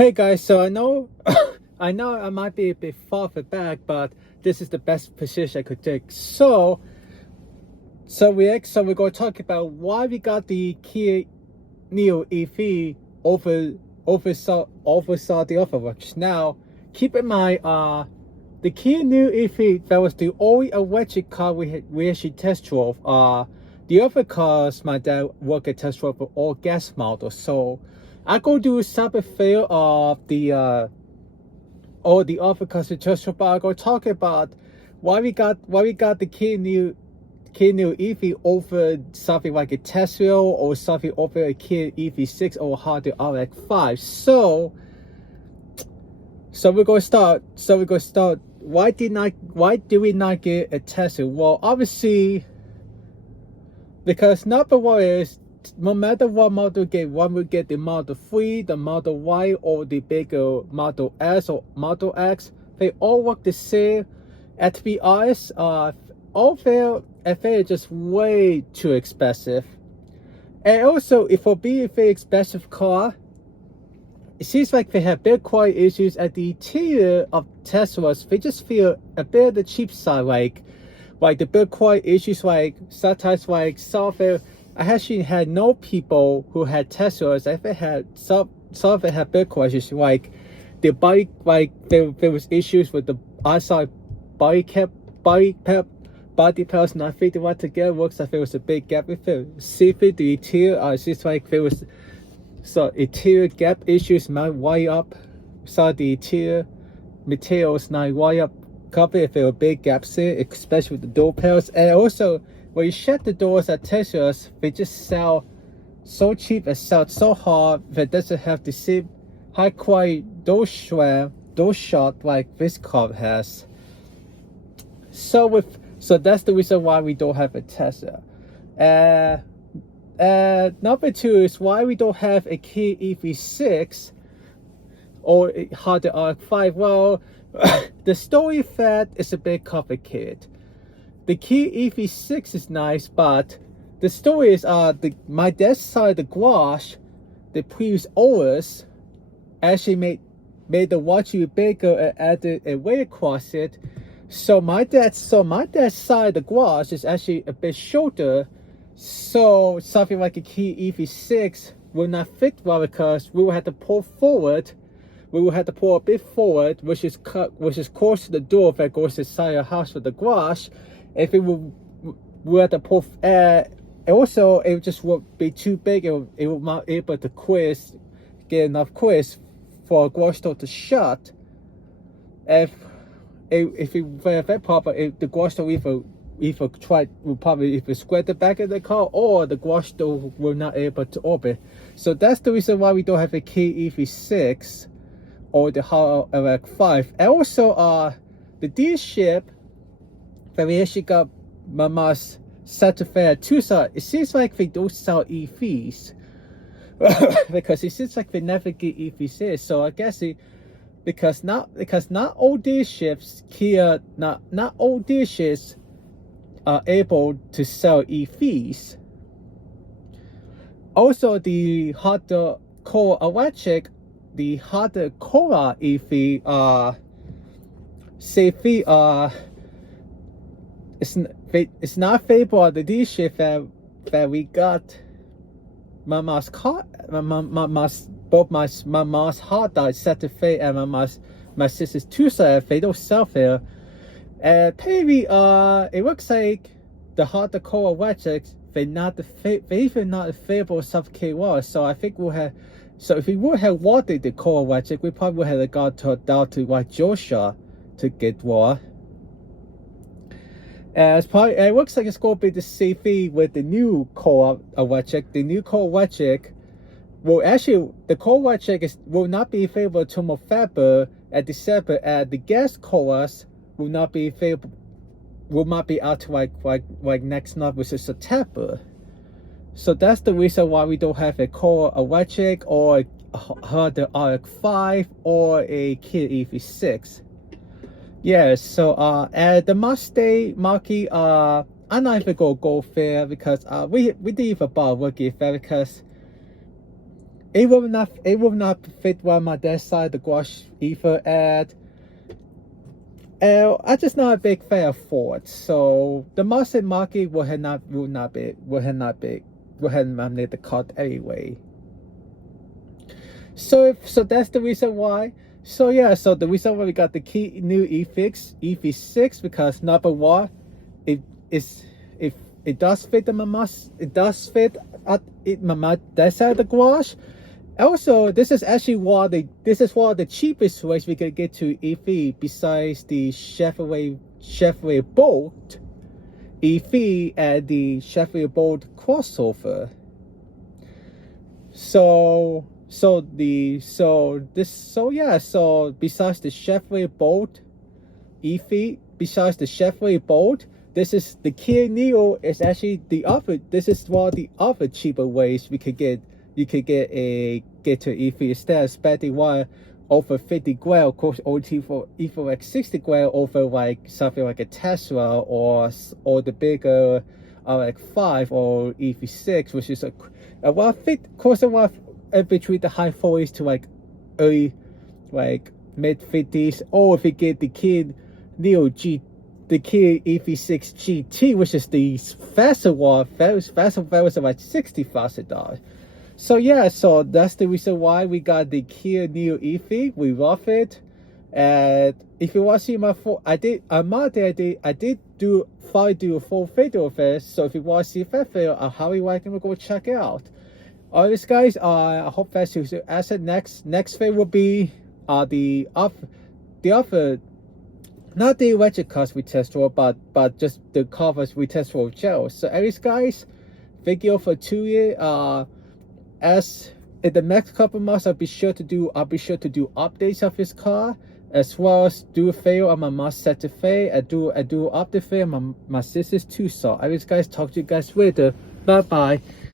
Hey guys, so I know I know I might be a bit far for back, but this is the best position I could take. So we're going to talk about why we got the Kia Niro EV over the other ones. Now, keep in mind, the Kia Niro EV, that was the only electric car we actually test drove. The other cars my dad worked at test drove were all gas models. So I go do some fail of the all the other cars we test drove. But I go talk about why we got the Kia Niro EV over something like a Tesla or something over a Kia EV6 or Honda RX-5. So we're gonna start. Why did we not get a Tesla? Well, obviously, because number one is no matter what model get, one will get the Model 3, the Model Y, or the bigger Model S or Model X. They all work the same. And to be honest, all they're just way too expensive. And also, if for being a very expensive car, it seems like they have build quality issues at the interior of Teslas. They just feel a bit of the cheap side, like the build quality issues, like sometimes like software. I actually had no people who had Teslas. I think had some of them had build quality issues, like the bike, like there was issues with the outside body panels, and I think the one together works. I think there was a big gap with it. See the interior, it's just like there was interior gap issues might wire up. So the interior materials not wire up cover if there were big gaps here, especially with the door panels. And also when you shut the doors at Teslas, they just sell so cheap and sell so hard that doesn't have the same high quality door shot like this car has. So that's the reason why we don't have a Tesla. Number two is why we don't have a Kia EV6 or a Honda RX-5. Well, the story of that is a bit complicated. The Kia EV6 is nice, but the story is my dad's side of the garage, the previous owners actually made the watch bigger and added a way across it. So my dad's side of the garage is actually a bit shorter. So something like a Kia EV6 will not fit well because we will have to pull forward. We will have to pull a bit forward, which is close to the door that goes inside your house for the garage. If we have to pull, also it just would be too big. It will not be able to get enough quiz for a garage door to shut. If we have that problem, the garage door will probably square the back of the car, or the garage door will not able to open. So that's the reason why we don't have a Kia EV6 or the Honda RX-5. And also the dealership that we actually got Mama's Santa Fe at Tucson, it seems like they don't sell EVs. Because it seems like they never get EVs. So I guess because not all dealerships, not all dealerships are able to sell EVs. Also, the Honda Corolla electric, the Honda Corolla EV, safety it's not favorable at the dealership that we got Mama's car, both my Mama's Honda Santa Fe and my sister's Tucson. They don't sell there. And maybe it looks like the Honda Corolla electric they even not favorable sub K1. So I think we'll have. So if we would have wanted the Corolla electric, we probably would have gone down to like Georgia to get one. And it looks like it's going to be the same thing with the new Corolla electric. The new Corolla electric the Corolla electric will not be favorable to November and December, and the gas Corollas will not be out to like next month, which is September. So that's the reason why we don't have a Corolla electric or a Honda RX-5 or a Kia EV6. Yeah, so and the Mustang Mach-E, I'm not even gonna go there because we didn't even bother working there because it will not fit well my that side the garage either. And I'm just not a big fan of Ford, so the Mustang market will not need the cut anyway. So that's the reason why. So yeah, so the reason why we got the Kia Niro EV6 because number one, it is if it does fit it does fit at my that side of the garage. Also, this is one of the cheapest ways we can get to EV besides the Chevrolet Bolt EV and the Chevrolet Bolt crossover. So besides the Chevrolet Bolt EV, besides the Chevrolet Bolt, this is the Kia Niro is actually the other. This is one of the other cheaper ways we could get. You could get to EV instead of spending one over 50 grand, of course, OT for even like 60 grand over like something like a Tesla or the bigger like 5 or EV6, which is well fit course of between the high 40s to like early like mid 50s, or if you get the Kia Niro the Kia EV6 GT, which is the faster one, faster version, like $60,000. So yeah, so that's the reason why we got the Kia Niro EV. We love it. And if you want to see my full, I did do a full video of it. So if you want to see that video, I highly recommend go check it out. Alright guys, I hope that's useful. As the next video will be the other, not the electric cars we test for, but just the covers we test for gel. So anyways guys, thank you for tuning in. As in the next couple months, I'll be sure to do updates of this car, as well as do a video on my Mazda Fe. I do update video on my sister's too. So anyways guys, talk to you guys later. Bye bye.